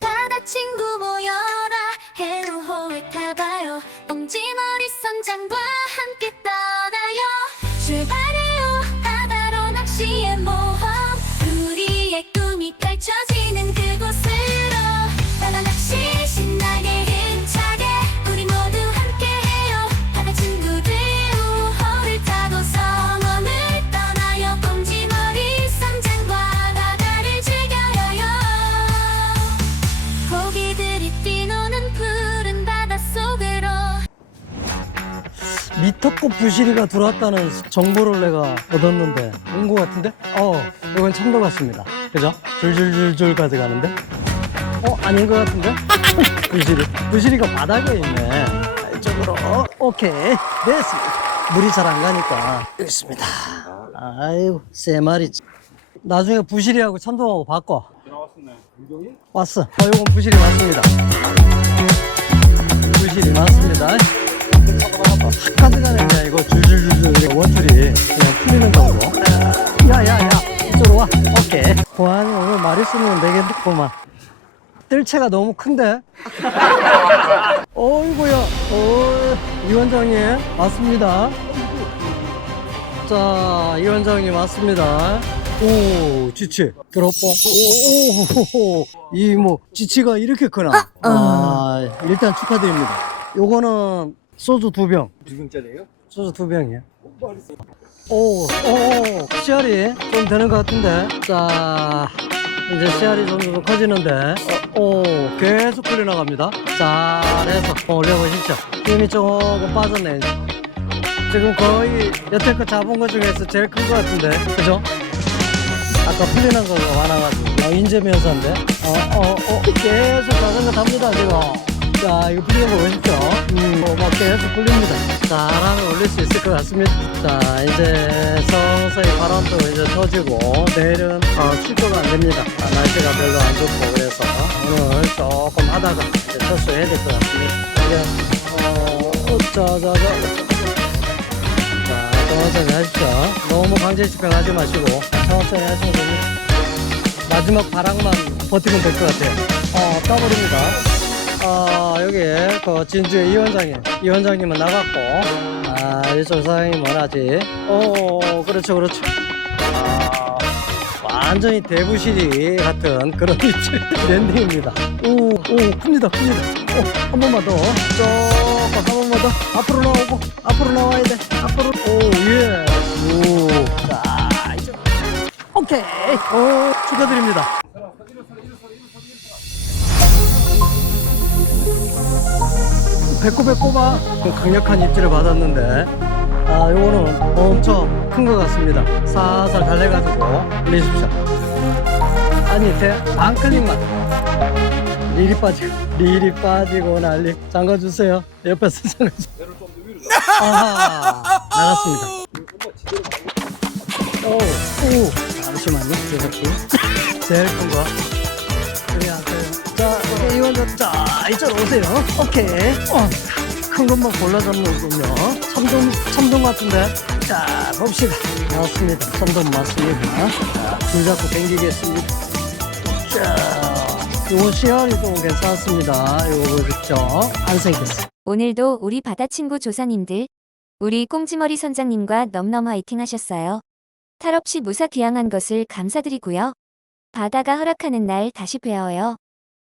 바다 친구 모여라. 해로호에 타봐요. 엄지 머리 선장과 함께 떠 미터급 부시리가 들어왔다는 정보를 내가 얻었는데 온 것 같은데? 어, 이건 처음 들어봤습니다. 그죠? 줄줄줄줄 가져가는데? 어, 아닌 것 같은데? 부시리. 부시리가 바닥에 있네. 자, 이쪽으로. 어, 오케이. 됐습니다. 물이 잘 안 가니까. 여기 있습니다. 아이고, 세 마리. 나중에 부시리하고 참돔하고 바꿔. 왔어. 어, 이건 부시리 맞습니다. 부시리 맞습니다. 카드가 아니야 이거 줄줄줄줄 이거 원줄이 그냥 풀리는 정도 야야야 이쪽으로 와 오케이 보안이 오늘 마리수는 4개 듣고만 뜰채가 너무 큰데 어이구야 어, 이 원장님 왔습니다 자, 이 원장님 왔습니다. 오, 지치. 드롭봉. 오, 오, 이 뭐, 지치가 이렇게 크나? 아, 일단 축하드립니다. 요거는 소주 두 병. 두 병짜리예요? 소주 두 병이요. 오, 오, 오, 씨알이 좀 되는 것 같은데. 자, 이제 씨알이 점점 더 커지는데. 어, 오, 계속 풀려나갑니다. 잘해서 올려보십시오. 힘이 조금 빠졌네. 이제. 지금 거의 여태껏 잡은 것 중에서 제일 큰 것 같은데. 그죠? 아까 풀리는 거가 많아가지고. 어, 인재면서인데. 어, 어, 어, 계속 자전거 답니다, 지금. 자, 이거 풀리는 거 보십시오. 음, 어, 막 계속 풀립니다. 잘하면 올릴 수 있을 것 같습니다. 자, 이제 서서히 바람도 이제 터지고, 내일은 어, 출조가 안 됩니다. 아, 날씨가 별로 안 좋고, 그래서 오늘 조금 하다가 이제 철수해야 될 것 같습니다. 이제, 어, 자, 자, 자. 자, 천천히 하십시오. 너무 강제 집행하지 마시고, 천천히 하시면 됩니다. 마지막 바람만 버티면 될 것 같아요. 어, 떠버립니다. 어, 여기, 그, 진주의 이 원장님. 이 원장님은 나갔고, 아, 이쪽 사장님은 아직, 오, 그렇죠, 그렇죠. 아, 완전히 대부실이 같은 그런 입질 랜딩입니다. 오, 오, 큽니다, 큽니다. 오, 한 번만 더. 조금, 한 번만 더. 앞으로 나오고, 앞으로 나와야 돼. 앞으로, 오, 예. 오, 자, 이제. 오케이. 오, 축하드립니다. 배꼽에 꼽아 그 강력한 입질을 받았는데 아 요거는 엄청 큰 것 같습니다. 살살 달래가지고 올리십시오. 아니 대반 클릭만. 릴이 빠지고 릴이 빠지고 난리. 잠가주세요. 옆에서 잠가주세요 아하 나갔습니다. 오, 오. 잠시만요. 제작부 제일 큰거 이쪽으로 오세요. 오케이. 어, 큰 것만 골라 잡는군요. 참돔 참돔 같은데? 자 봅시다. 맞습니다. 참돔 맞습니다. 자 줄 잡고 당기겠습니다. 자 요거 씨알이 좀 괜찮습니다. 요거 보십시오 안 생겼어. 오늘도 우리 바다 친구 조사님들, 우리 꽁지머리 선장님과 넘넘 화이팅 하셨어요. 탈 없이 무사귀양한 것을 감사드리고요. 바다가 허락하는 날 다시 뵈어요.